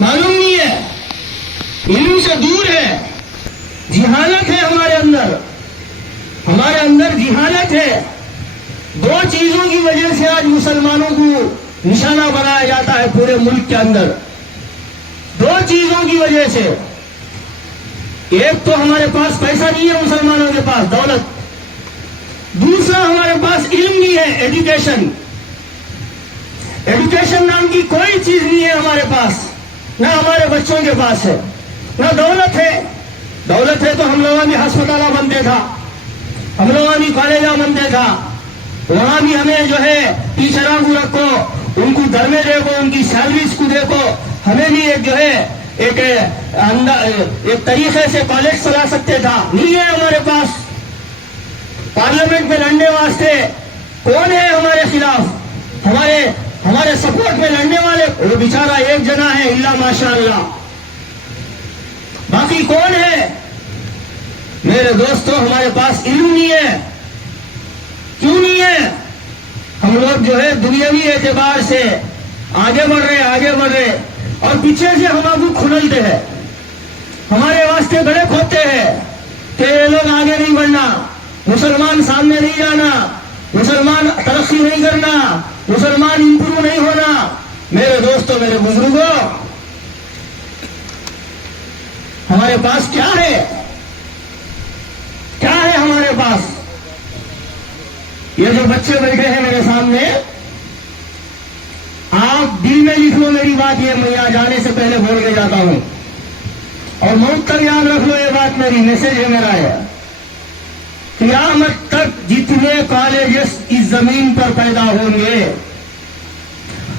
معلوم نہیں ہے، علم سے دور ہے، جہالت ہے ہمارے اندر جہالت ہے۔ دو چیزوں کی وجہ سے آج مسلمانوں کو نشانہ بنایا جاتا ہے پورے ملک کے اندر، دو چیزوں کی وجہ سے۔ ایک تو ہمارے پاس پیسہ نہیں ہے، مسلمانوں کے پاس دولت، دوسرا ہمارے پاس علم نہیں ہے، ایجوکیشن نام کی کوئی چیز نہیں ہے ہمارے پاس، نہ ہمارے بچوں کے پاس ہے، نہ دولت ہے تو ہم لوگوں بھی ہسپتالہ بنتے تھا، ہم لوگوں بھی کالجہ بنتے تھا، وہاں بھی ہمیں جو ہے ٹیچروں کو رکھو، ان کو گھر میں دیکھو، ان کی سیلریز کو دیکھو، ہمیں بھی ایک جو ہے ایک طریقے سے کالج چلا سکتے تھا، نہیں ہے ہمارے پاس۔ پارلیمنٹ میں لڑنے واسطے کون ہے ہمارے خلاف؟ ہمارے سپورٹ میں لڑنے والے وہ بیچارہ ایک جنا ہے، اللہ ماشاء اللہ، باقی کون ہے؟ میرے دوستو، ہمارے پاس علم نہیں ہے۔ کیوں نہیں ہے؟ ہم لوگ جو ہے دنیاوی اعتبار سے آگے بڑھ رہے اور پیچھے سے ہم آپ کو کھلتے ہیں، ہمارے واسطے بڑے کھوتے ہیں کہ یہ لوگ آگے نہیں بڑھنا، مسلمان سامنے نہیں جانا، مسلمان ترقی نہیں کرنا، مسلمان امپروو نہیں ہونا۔ میرے دوستوں، میرے بزرگوں، ہمارے پاس کیا ہے ہمارے پاس؟ یہ جو بچے بیٹھے ہیں میرے سامنے، آپ دل میں لکھ لو میری بات، یہ میں یہاں جانے سے پہلے بول کے جاتا ہوں، اور موت تک یاد رکھ لو، یہ بات میری میسج ہے میرا ہے۔ قیامت تک جتنے کالجز اس زمین پر پیدا ہوں گے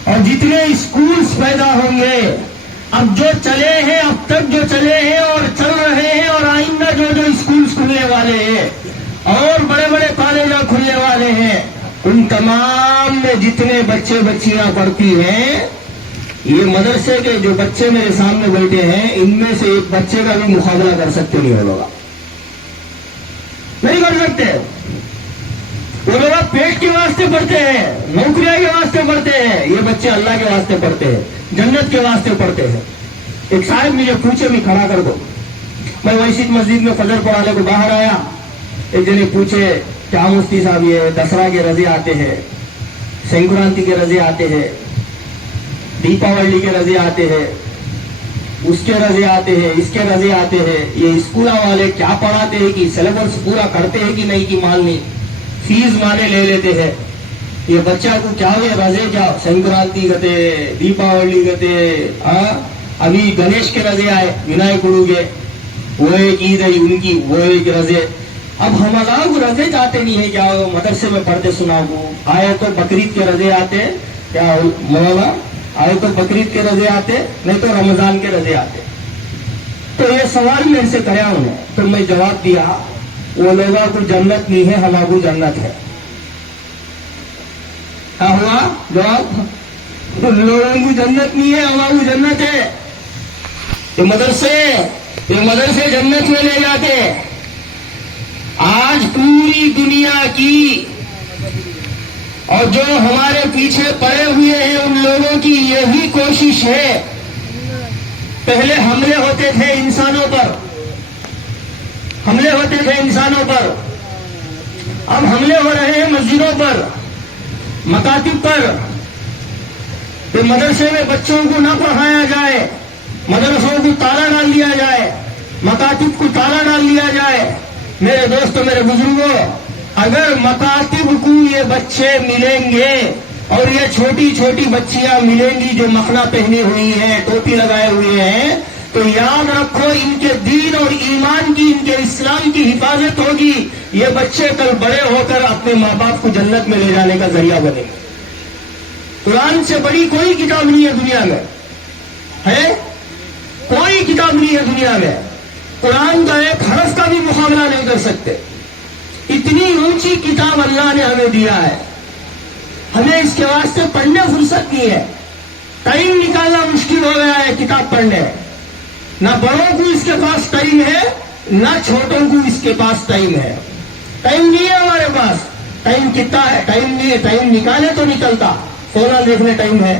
اور جتنے اسکولز پیدا ہوں گے، اب جو چلے ہیں، اب تک جو چلے ہیں اور چل رہے ہیں، اور آئندہ جو اسکولز کھلنے والے ہیں اور بڑے بڑے کالج کھلنے والے ہیں، ان تمام میں جتنے بچے بچیاں پڑھتی ہیں، یہ مدرسے کے جو بچے میرے سامنے بیٹھے ہیں، ان میں سے ایک بچے کا بھی مقابلہ کر سکتے نہیں وہ لوگ، نہیں کر سکتے۔ وہ لوگ پیٹ کے واسطے پڑھتے ہیں، نوکریاں کے واسطے پڑھتے ہیں، یہ بچے اللہ کے واسطے پڑھتے ہیں، جنت کے واسطے پڑھتے ہیں۔ ایک صاحب مجھے پوچھے بھی کھڑا کر دو، میں ویسی مسجد میں فجر پڑھانے کو باہر آیا، ایک جنے پوچھے کیا مفتی صاحب یہ دسہرا کے رضے آتے ہیں، سنکرانتی کے رضے آتے ہیں، دیپاولی کے رضے آتے ہیں، اس کے رضے آتے ہیں، اس کے رضے آتے ہیں، یہ اسکولہ والے کیا پڑھاتے ہیں کہ سلیبس پورا کرتے ہیں کہ نہیں کی مال نہیں، فیس مانے لے لیتے ہیں، یہ بچہ کو کیا ہوئے رضے کیا، سنکرانتی گتے، دیپاولی گتے، ابھی گنیش کے رضے آئے، ونائک گرو کے، وہ ایک عید ہے ان کی، وہ ایک رضے۔ اب ہمارا کو رضے جاتے نہیں ہے کیا؟ مدرسے میں پڑھتے سنا کو آئے تو بقرعید کے رضے آتے کیا مولانا؟ آئے تو بقرعید کے رضے آتے، نہیں تو رمضان کے رضے آتے۔ تو یہ سوال میں ان سے کریا انہیں، تو میں جواب دیا، وہ لوگوں کو جنت نہیں ہے، ہمارا کو جنت ہے۔ کیا ہوا جواب؟ لوگوں کو جنت نہیں ہے، ہمارا کو جنت ہے۔ یہ مدرسے جنت میں لے جاتے۔ آج پوری دنیا کی اور جو ہمارے پیچھے پڑے ہوئے ہیں ان لوگوں کی یہی کوشش ہے، پہلے حملے ہوتے تھے انسانوں پر، اب حملے ہو رہے ہیں مسجدوں پر، مکاتب پر۔ تو مدرسے میں بچوں کو نہ پڑھایا جائے، مدرسوں کو تالا ڈال دیا جائے، مکاتب کو تالا ڈال دیا جائے۔ میرے دوستوں، میرے بزرگوں، اگر مکاتب کو یہ بچے ملیں گے اور یہ چھوٹی چھوٹی بچیاں ملیں گی جو مخنا پہنی ہوئی ہیں، ٹوپی لگائے ہوئے ہیں، تو یاد رکھو ان کے دین اور ایمان کی، ان کے اسلام کی حفاظت ہوگی۔ یہ بچے کل بڑے ہو کر اپنے ماں باپ کو جنت میں لے جانے کا ذریعہ بنے گے۔ قرآن سے بڑی کوئی کتاب نہیں ہے دنیا میں، ہے کوئی کتاب نہیں ہے دنیا میں۔ قرآن کا ایک حرف کا بھی مقابلہ نہیں کر سکتے۔ اتنی اونچی کتاب اللہ نے ہمیں دیا ہے، ہمیں اس کے واسطے پڑھنے فرصت نہیں ہے، ٹائم نکالنا مشکل ہو گیا ہے کتاب پڑھنے۔ نہ بڑوں کو اس کے پاس ٹائم ہے، نہ چھوٹوں کو اس کے پاس ٹائم ہے۔ ٹائم نہیں ہے ہمارے پاس۔ ٹائم کتنا ہے؟ ٹائم نہیں ہے، ٹائم نکالے تو نکلتا۔ فون دیکھنے ٹائم ہے،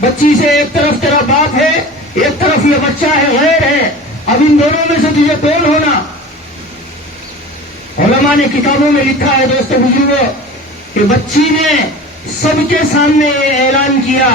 بچی سے ایک طرف تیرا باپ ہے، ایک طرف یہ بچہ ہے، غیر ہے، اب ان دونوں میں سے تجھے کون ہونا؟ علماء نے کتابوں میں لکھا ہے دوستو بزرگوں کہ بچی نے سب کے سامنے یہ اعلان کیا،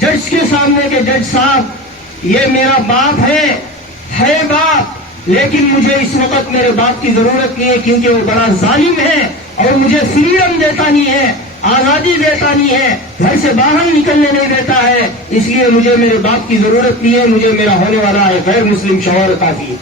جج کے سامنے کہ جج صاحب یہ میرا باپ ہے باپ، لیکن مجھے اس وقت میرے باپ کی ضرورت نہیں ہے کیونکہ وہ بڑا ظالم ہے اور مجھے فریڈم دیتا نہیں ہے، آزادی دیتا نہیں ہے، گھر سے باہر نکلنے نہیں دیتا ہے، اس لیے مجھے میرے باپ کی ضرورت نہیں ہے، مجھے میرا ہونے والا ہے غیر مسلم شوہر کافی ہے۔